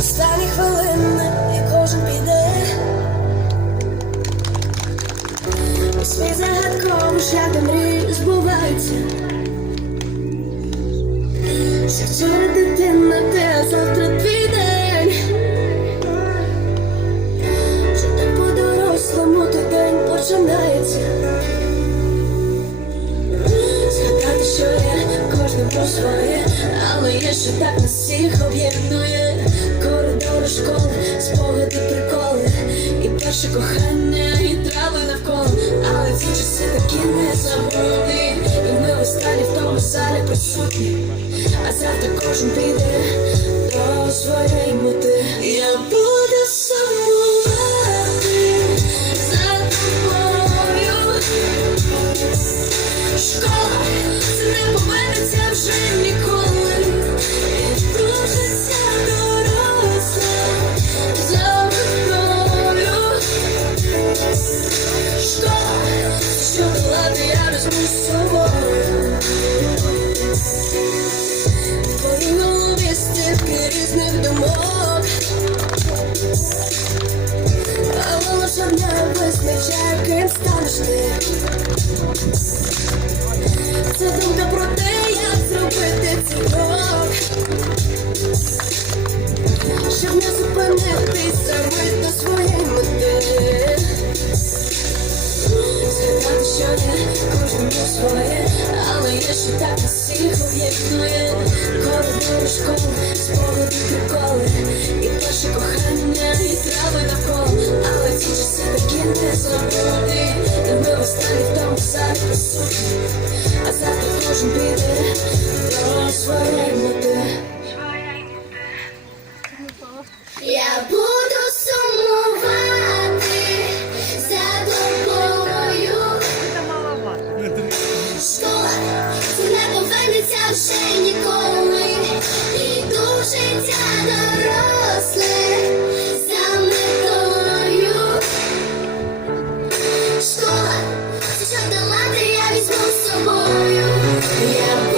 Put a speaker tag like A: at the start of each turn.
A: Останні хвилини і кожен піде. Свій загадком шлях до мрії збувається. Ще через про своє, але є ще так нас всіх об'єднує. Коридори школи, спогади, приколи, і перше кохання, і трави навколо. Але ці часи такі незабутні, і ми в останні в тому залі присутні. А завтра кожен піде станеш. Це думка про те, як зробити цей Щоб не зупинитися мить до своєї мети Згадати, що є кожному своє Але є ще так нас всіх об'єднує. Коридори школи, спогади, приколи І перше кохання, і трави навколо Але ці часи такі незабутні І а завтра кожен піде до своєї мети.
B: Я буду сумувати за тобою. Школа це не повернеться вже ніколи. Іду життя доросле Школа, це